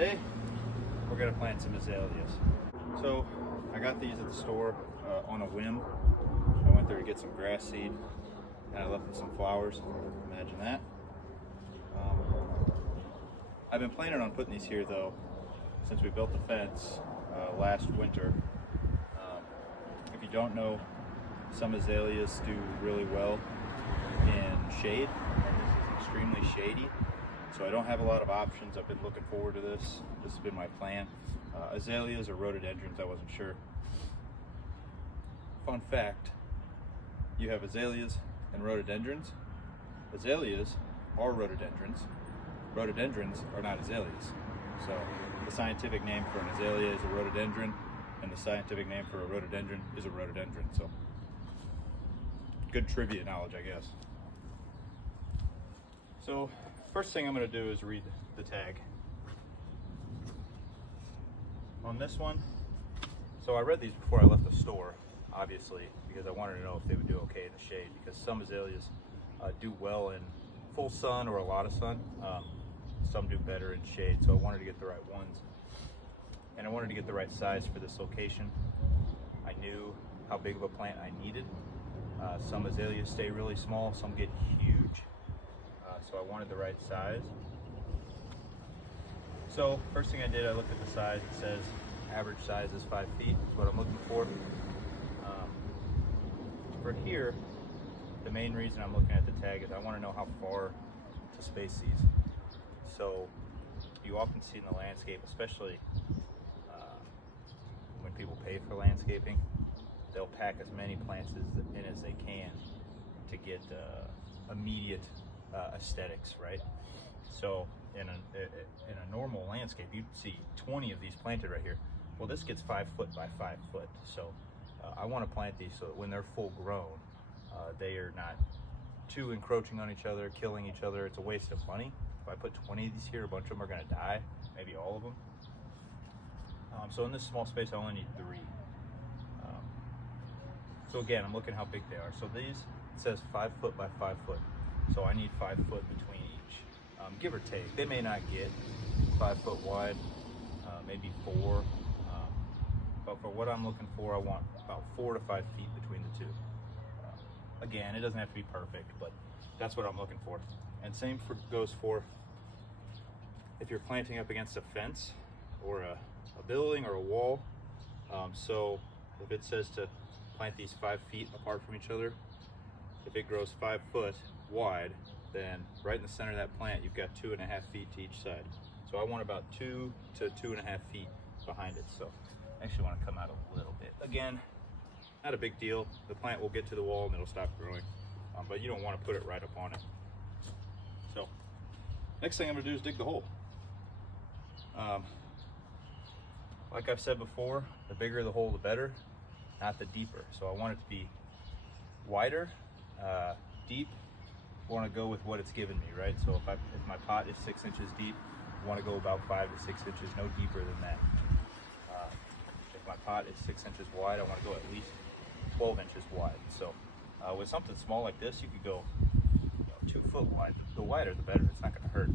Today, we're gonna plant some azaleas. So, I got these at the store on a whim. I went there to get some grass seed, and I left with some flowers. Imagine that. I've been planning on putting these here though, since we built the fence last winter. If you don't know, some azaleas do really well in shade, and this is extremely shady. So I don't have a lot of options. I've been looking forward to this. This has been my plan. Azaleas or rhododendrons, I wasn't sure. Fun fact, you have azaleas and rhododendrons. Azaleas are rhododendrons. Rhododendrons are not azaleas. So the scientific name for an azalea is a rhododendron, and the scientific name for a rhododendron is a rhododendron. So good trivia knowledge, I guess. So first thing I'm going to do is read the tag on this one. So I read these before I left the store, obviously, because I wanted to know if they would do okay in the shade, because some azaleas do well in full sun or a lot of sun. Some do better in shade, so I wanted to get the right ones. And I wanted to get the right size for this location. I knew how big of a plant I needed. Some azaleas stay really small, some get huge. So I wanted the right size. So first thing I did, I looked at the size. It says average size is 5 feet. That's what I'm looking for. For here, the main reason I'm looking at the tag is I want to know how far to space these. So you often see in the landscape, especially when people pay for landscaping, they'll pack as many plants in as they can to get immediate aesthetics, right? So in a normal landscape, you'd see 20 of these planted right here. Well, this gets 5 foot by 5 foot. So I want to plant these so that when they're full grown, they are not too encroaching on each other, killing each other. It's a waste of money. If I put 20 of these here, a bunch of them are going to die, maybe all of them. So in this small space, I only need 3. So again, I'm looking how big they are. So these, it says 5 foot by 5 foot. So I need 5 foot between each, give or take. They may not get 5 foot wide, maybe 4. But for what I'm looking for, I want about 4 to 5 feet between the two. Again, it doesn't have to be perfect, but that's what I'm looking for. And same goes for if you're planting up against a fence or a building or a wall. So if it says to plant these 5 feet apart from each other, if it grows 5 foot wide, then right in the center of that plant, you've got 2.5 feet to each side. So I want about 2 to 2.5 feet behind it. So I actually want to come out a little bit. Again, not a big deal. The plant will get to the wall and it'll stop growing, but you don't want to put it right up on it. So next thing I'm going to do is dig the hole. Like I've said before, the bigger the hole, the better, not the deeper. So I want it to be wider, deep. I want to go with what it's given me, right? So if my pot is 6 inches deep, I want to go about 5 to 6 inches, no deeper than that. If my pot is 6 inches wide, I want to go at least 12 inches wide. So with something small like this, you could go 2 foot wide. The wider, the better. It's not going to hurt.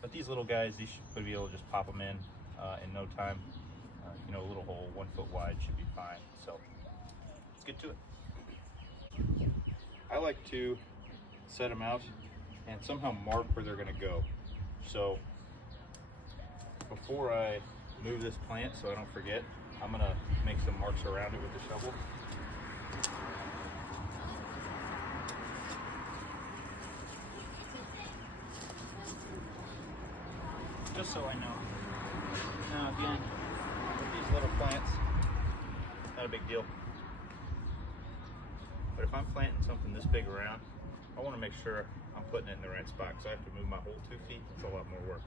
But these little guys, these should be able to just pop them in no time. A little hole 1 foot wide should be fine. So let's get to it. I like to set them out and somehow mark where they're going to go. So before I move this plant, so I don't forget, I'm going to make some marks around it with the shovel. Just so I know. Now again, with these little plants, not a big deal. But if I'm planting something this big around, I want to make sure I'm putting it in the right spot, because I have to move my whole 2 feet. It's a lot more work.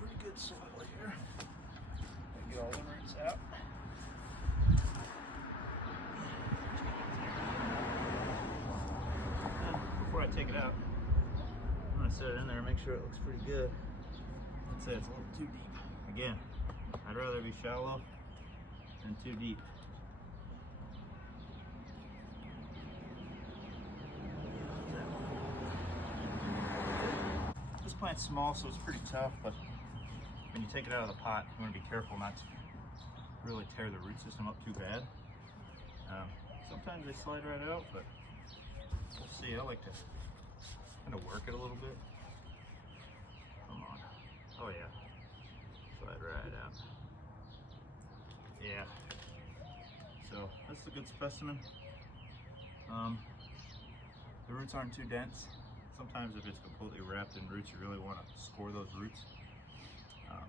Pretty good soil here. Get all the roots out. take it out, I'm gonna set it in there and make sure it looks pretty good. I'd say it's a little too deep. Again, I'd rather be shallow than too deep. This plant's small, so it's pretty tough, but when you take it out of the pot, you want to be careful not to really tear the root system up too bad. Sometimes they slide right out, but we'll see. I like to kind of work it a little bit. Come on. Oh yeah. Slide right out. Yeah. So that's a good specimen. The roots aren't too dense. Sometimes if it's completely wrapped in roots, you really want to score those roots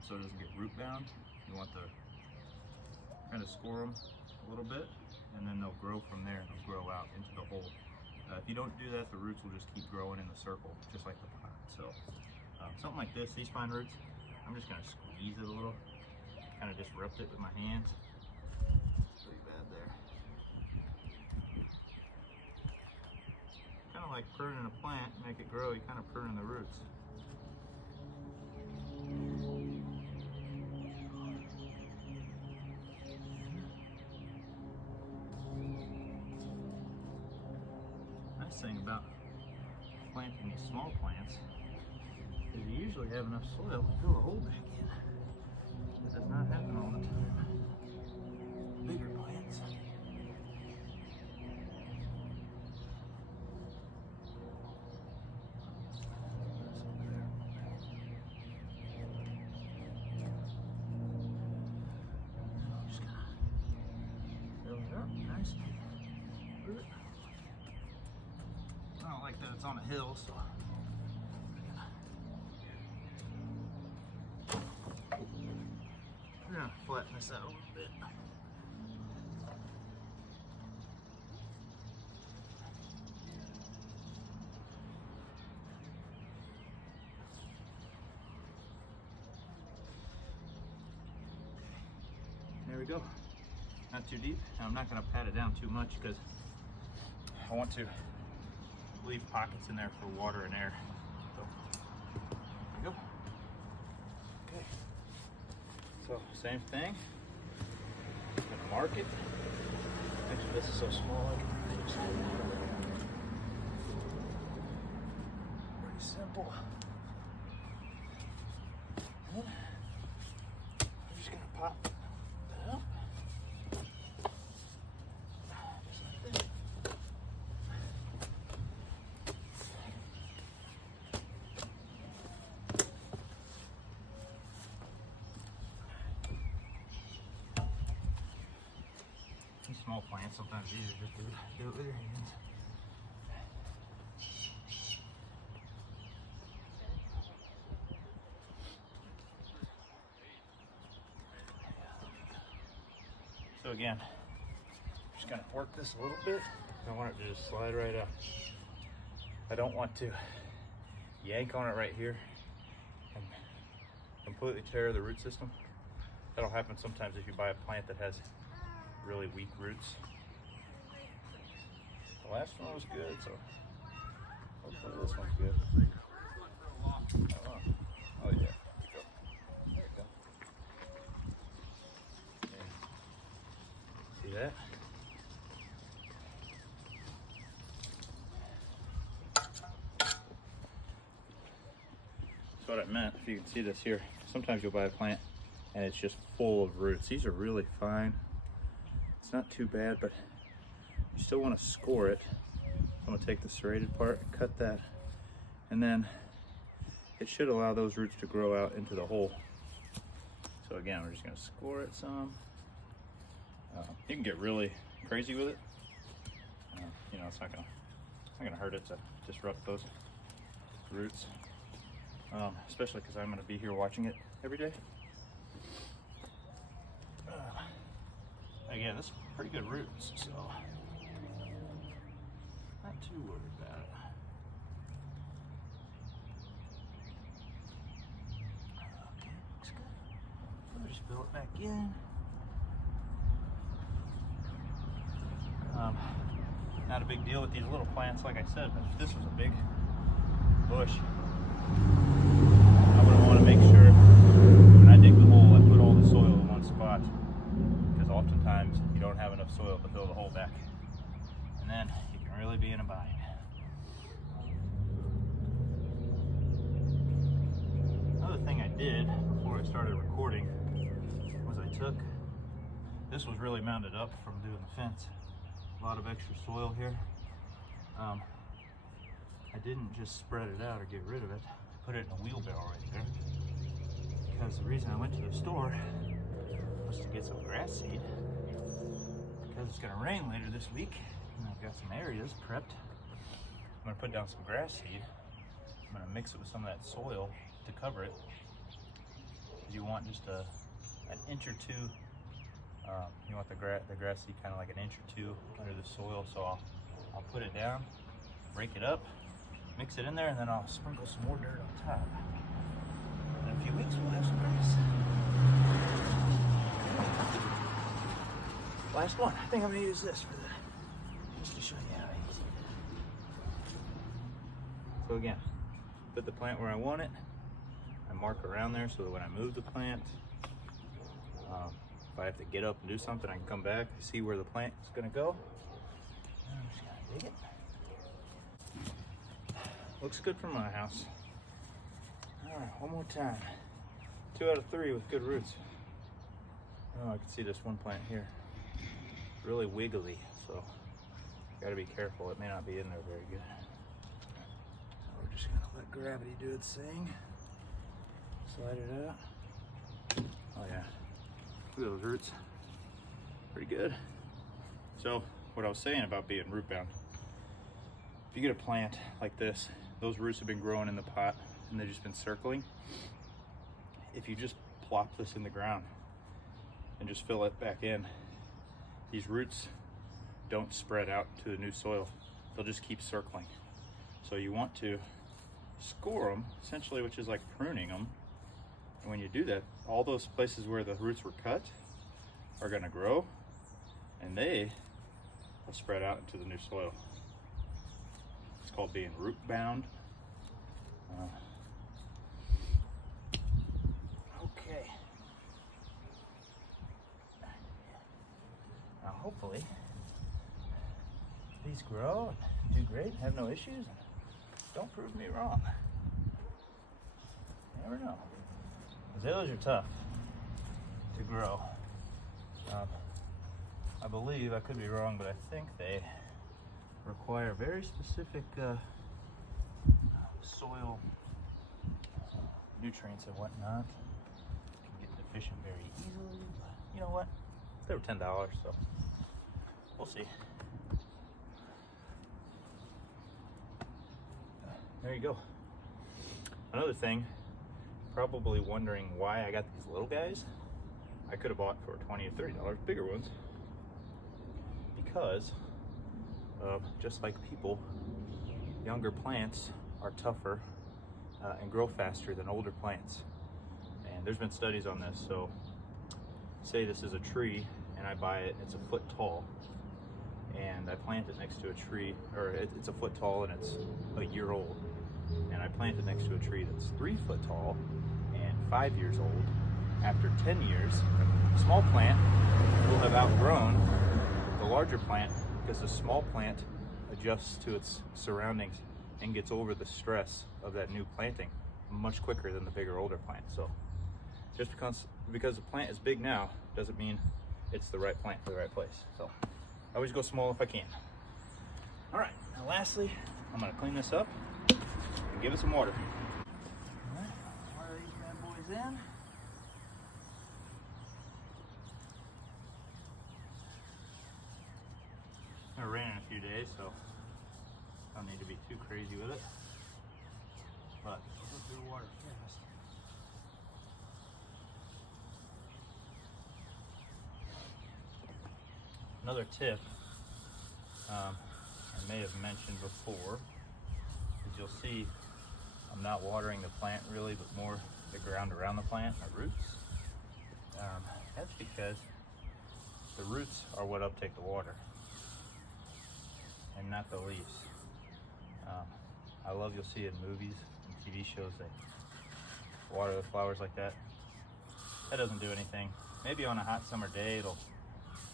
so it doesn't get root bound. You want to kind of score them a little bit, and then they'll grow from there. They'll grow out into the hole. If you don't do that, the roots will just keep growing in the circle, just like the pot. So something like this, these fine roots, I'm just gonna squeeze it a little, kind of disrupt it with my hands. It's pretty bad there. Kind of like pruning a plant, make it grow, you kind of pruning the roots. Nice thing about planting these small plants is you usually have enough soil to fill a hole back in. That does not happen all the time. Bigger plants. Just gonna fill it up nice. I don't like that it's on a hill, so we're gonna flatten this out a little bit. There we go. Not too deep. Now, I'm not gonna pat it down too much because I want to leave pockets in there for water and air. So there we go. Okay. So same thing. I'm gonna mark it. Actually, this is so small I can fix it. Pretty simple. And I'm just gonna pop that up. Just like that. These small plants, sometimes it's easier just to do it with your hands. So again, I'm just gonna work this a little bit. I want it to just slide right up. I don't want to yank on it right here and completely tear the root system. That'll happen sometimes if you buy a plant that has really weak roots. The last one was good, so hopefully this one's good. Oh yeah, there you go. There you go. Yeah. See that? That's what I meant. If you can see this here, sometimes you'll buy a plant and it's just full of roots. These are really fine. It's not too bad, but you still want to score it. I'm going to take the serrated part, cut that, and then it should allow those roots to grow out into the hole. So again, we're just going to score it some. You can get really crazy with it. You know, it's not gonna hurt it to disrupt those roots, especially because I'm going to be here watching it every day. Again, this is pretty good roots, so not too worried about it. Okay, looks good. We'll just fill it back in. Not a big deal with these little plants, like I said, but if this was a big bush, I'm gonna want to make sure when I dig the hole, I put all the soil in one spot, because oftentimes you don't have enough soil to fill the hole back, and then you can really be in a bind. Another thing I did before I started recording was this was really mounded up from doing the fence. A lot of extra soil here. I didn't just spread it out or get rid of it. I put it in a wheelbarrow right there. Because the reason I went to the store was to get some grass seed. Because it's gonna rain later this week, and I've got some areas prepped. I'm gonna put down some grass seed. I'm gonna mix it with some of that soil to cover it. You want just an inch or two. You want the grass seed kind of like an inch or two under the soil. So I'll put it down, break it up, mix it in there, and then I'll sprinkle some more dirt on top. In a few weeks, we'll have some grass. Last one. I think I'm gonna use this for just to show you how easy it is. So again, put the plant where I want it. I mark around there so that when I move the plant, if I have to get up and do something, I can come back, see where the plant is gonna go. I'm just gonna dig it. Looks good from my house. All right, one more time. 2 out of 3 with good roots. Oh, I can see this one plant here. Really wiggly, so gotta be careful. It may not be in there very good. So we're just gonna let gravity do its thing. Slide it out. Oh yeah, look at those roots. Pretty good. So what I was saying about being root bound, if you get a plant like this, those roots have been growing in the pot and they've just been circling. If you just plop this in the ground and just fill it back in, these roots don't spread out to the new soil. They'll just keep circling. So you want to score them, essentially, which is like pruning them. And when you do that, all those places where the roots were cut are gonna grow, and they will spread out into the new soil. It's called being root bound. Okay. Now hopefully these grow and do great, have no issues, and don't prove me wrong. You never know. Azaleas are tough to grow. I believe, I could be wrong, but I think they require very specific soil nutrients and whatnot. Can get deficient very easily, but you know what? They were $10, so we'll see. There you go. Another thing, probably wondering why I got these little guys. I could have bought for $20 or $30 bigger ones, because just like people, younger plants are tougher and grow faster than older plants. And there's been studies on this. So say this is a tree and I buy it, it's a foot tall, and I plant it next to a tree, or it's a foot tall and it's a year old, and I plant it next to a tree that's 3 foot tall and 5 years old. After 10 years, the small plant will have outgrown the larger plant, because the small plant adjusts to its surroundings and gets over the stress of that new planting much quicker than the bigger, older plant. So just because the plant is big now doesn't mean it's the right plant for the right place. So I always go small if I can. All right, now lastly, I'm gonna clean this up and give it some water. All right, water these bad boys in. It's gonna rain in a few days, so I don't need to be too crazy with it. But I'll go through the water fast. Another tip I may have mentioned before is you'll see I'm not watering the plant really, but more the ground around the plant and the roots. That's because the roots are what uptake the water and not the leaves. I love, you'll see in movies and TV shows, they water the flowers like that. That doesn't do anything. Maybe on a hot summer day it'll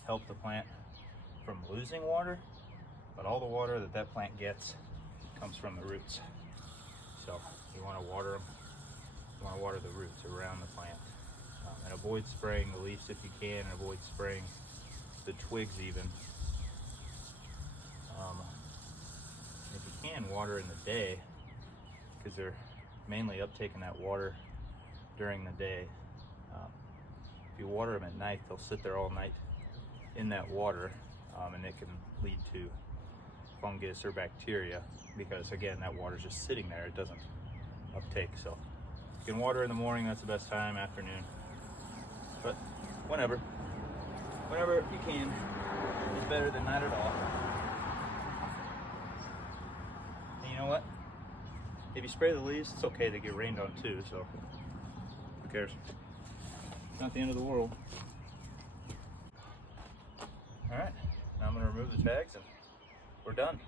help the plant from losing water, but all the water that that plant gets comes from the roots. So you want to water them. You want to water the roots around the plant, and avoid spraying the leaves if you can, and avoid spraying the twigs even. If you can, water in the day, because they're mainly uptaking that water during the day. If you water them at night, they'll sit there all night in that water, and it can lead to fungus or bacteria, because again, that water's just sitting there, it doesn't uptake. So you can water in the morning, that's the best time, afternoon, but whenever you can is better than not at all. And you know what? If you spray the leaves, it's okay, they get rained on too, so who cares? It's not the end of the world. All right, now I'm gonna remove the tags and we're done.